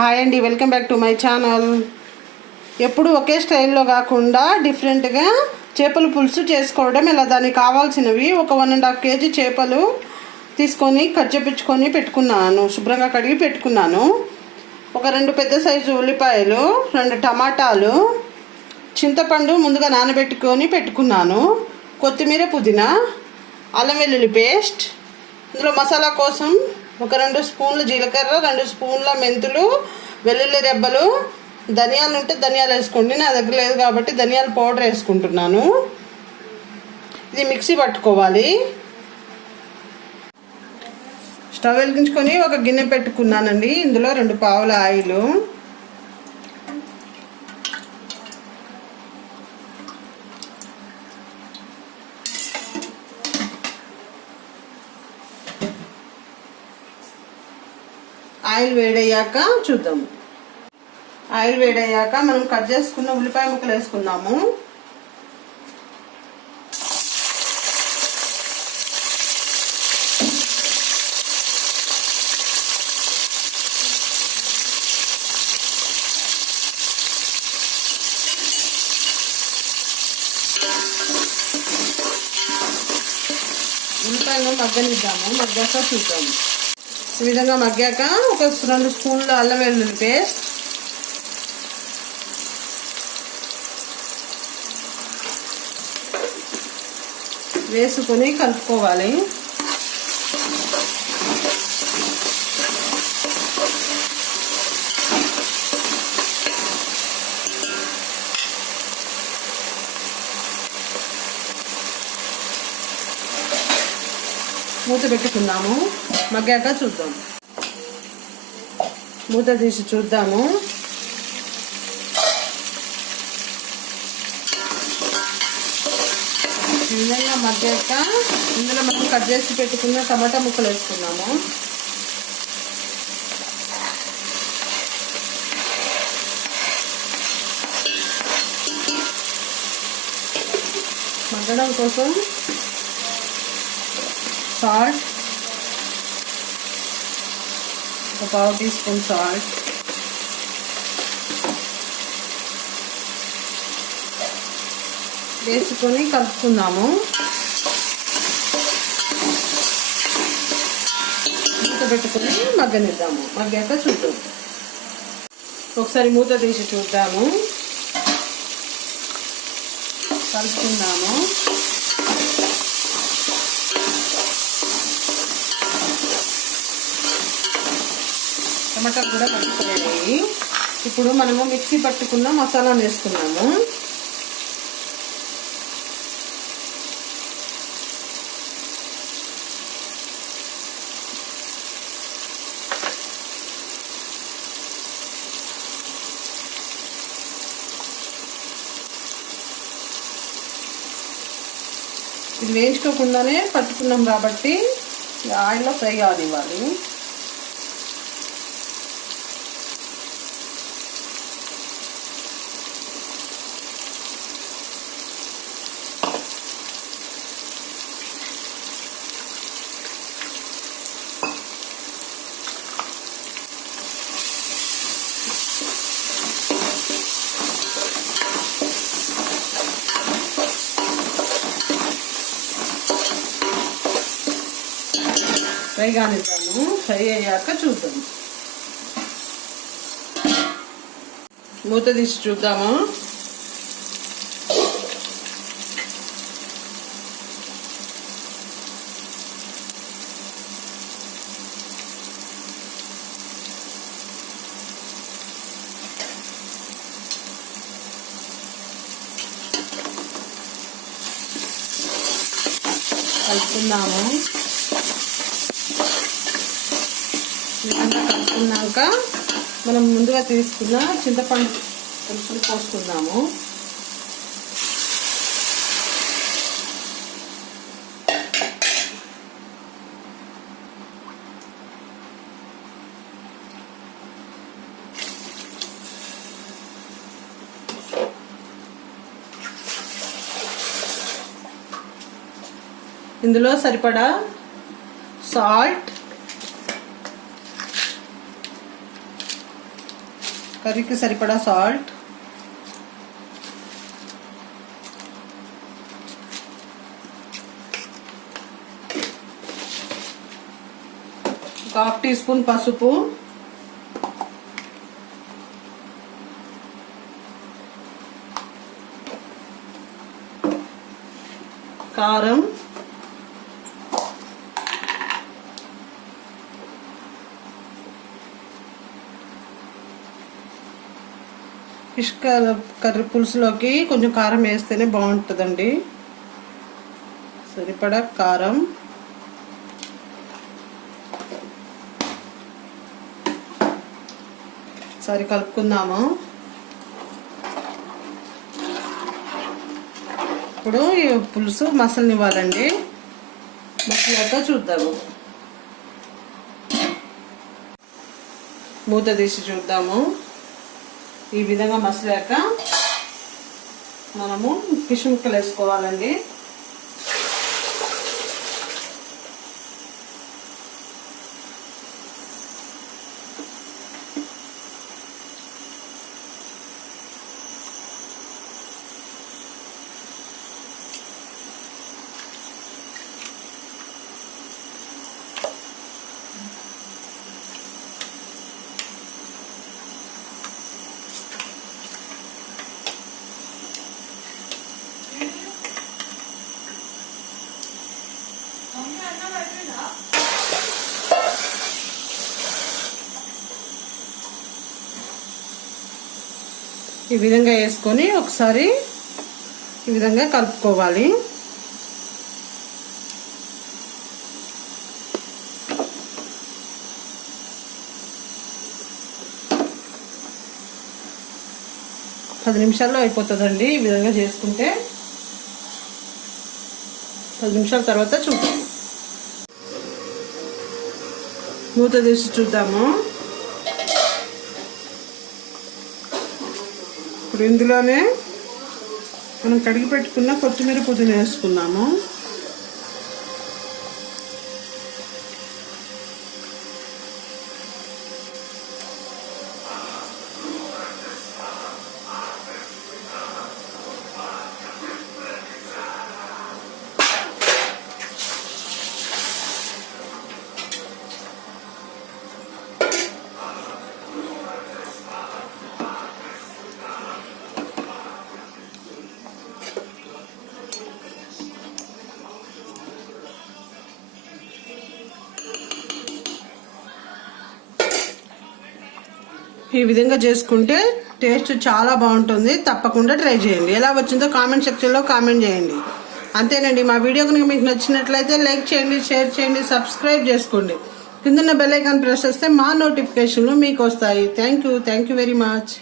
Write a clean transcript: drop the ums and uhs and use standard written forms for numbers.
Hi అండి, welcome back to my channel. ఎప్పుడు ఒకే స్టైల్లో కాకుండా డిఫరెంట్గా చేపల పులుసు చేసుకోవడం ఎలా. దానికి కావాల్సినవి ఒక 1.5 kg చేపలు తీసుకొని కట్ చేపించుకొని పెట్టుకున్నాను. శుభ్రంగా కడిగి పెట్టుకున్నాను. ఒక 2 పెద్ద సైజు ఉల్లిపాయలు, 2 టమాటాలు, చింతపండు ముందుగా నానబెట్టుకొని పెట్టుకున్నాను, కొత్తిమీర, పుదీనా, అల్లం వెల్లుల్లి పేస్ట్. ఇందులో మసాలా కోసం ఒక 2 స్పూన్లు జీలకర్ర, 2 స్పూన్ల మెంతులు, వెల్లుల్లి రెబ్బలు, ధనియాలు ఉంటే ధనియాలు వేసుకోండి. నా దగ్గర లేదు కాబట్టి ధనియాల పౌడర్ వేసుకుంటున్నాను. ఇది మిక్సీ పట్టుకోవాలి. స్టవ్ వెలిగించుకొని ఒక గిన్నె పెట్టుకున్నానండి. ఇందులో 2 పావుల ఆయిల్, ఆయిల్ వేడయ్యాక చూద్దాం. ఆయిల్ వేడయ్యాక మనం కట్ చేసుకున్న ఉల్లిపాయ ముక్కలు వేసుకుందాము. ఉల్లిపాయలు మగ్గనిద్దాము. మగ్గాక చూద్దాము. ఈ విధంగా మగ్గాక ఒక 2 స్పూన్ల అల్లం వెల్లుల్లి పేస్ట్, వేసుకొని కలుపుకోవాలి. మూత పెట్టుకుందాము. మగ్గాక చూద్దాం. మూత తీసి చూద్దాము. ఈ విధంగా మగ్గాక ఇందులో మనం కట్ చేసి పెట్టుకున్న టమాటా ముక్కలు వేసుకున్నాము. మగ్గడం కోసం సాల్ట్, ఒక 1/2 టీ స్పూన్ సాల్ట్, వేసుకొని కలుపుకుందాము. మూత పెట్టుకొని మగ్గనిద్దాము. మగ్గాక చూద్దాం. ఒకసారి మూత తీసి చూద్దాము. కలుపుకుందాము. టమాటాలు కూడా మగ్గిపోయాయి. ఇప్పుడు మనము మిక్సీ పట్టుకున్న మసాలాను వేసుకున్నాము. ఇది వేయించుకోకుండానే పట్టుకున్నాం కాబట్టి ఆయిల్లో ఫ్రై కానివ్వాలి. ఫ్రై కానిద్దాము. ఫ్రై అయ్యాక చూద్దాం. మూత తీసి చూద్దాము. కలుపుకుందాము. కలుపుకున్నాక మనం ముందుగా తీసుకున్న చింతపండు పులుసులు పోసుకుందాము. ఇందులో సరిపడా సాల్ట్, కర్రీకి సరిపడా సాల్ట్, ఒక 1/2 టీ స్పూన్ పసుపు, కారం, ఫిష్ కర్రీ పులుసులోకి కొంచెం కారం వేస్తేనే బాగుంటుందండి. సరిపడా కారం, ఒకసారి కలుపుకుందాము. ఇప్పుడు ఈ పులుసు మసలనివ్వాలండి. మసలాక చూద్దాము. మూత తీసి చూద్దాము. ఈ విధంగా మసలాక మనము ఫిష్ ముక్కలు వేసుకోవాలండి. ఈ విధంగా వేసుకొని ఒకసారి ఈ విధంగా కలుపుకోవాలి. పది నిమిషాల్లో అయిపోతుందండి. ఈ విధంగా చేసుకుంటే 10 నిమిషాల తర్వాత చూద్దాం. మూత తీసి చూద్దాము. ఇప్పుడు ఇందులోనే మనం కడిగి పెట్టుకున్న కొత్తిమీర, పుదీనా వేసుకున్నాము. ఈ విధంగా చేసుకుంటే టేస్ట్ చాలా బాగుంటుంది. తప్పకుండా ట్రై చేయండి. ఎలా వచ్చిందో కామెంట్ సెక్షన్లో కామెంట్ చేయండి. అంతేనండి. మా వీడియో కనుక మీకు నచ్చినట్లయితే లైక్ చేయండి, షేర్ చేయండి, సబ్స్క్రైబ్ చేసుకోండి. కిందన్న బెల్ ఐకాన్ ప్రెస్ చేస్తే మా నోటిఫికేషన్లు మీకు వస్తాయి. Thank you very much.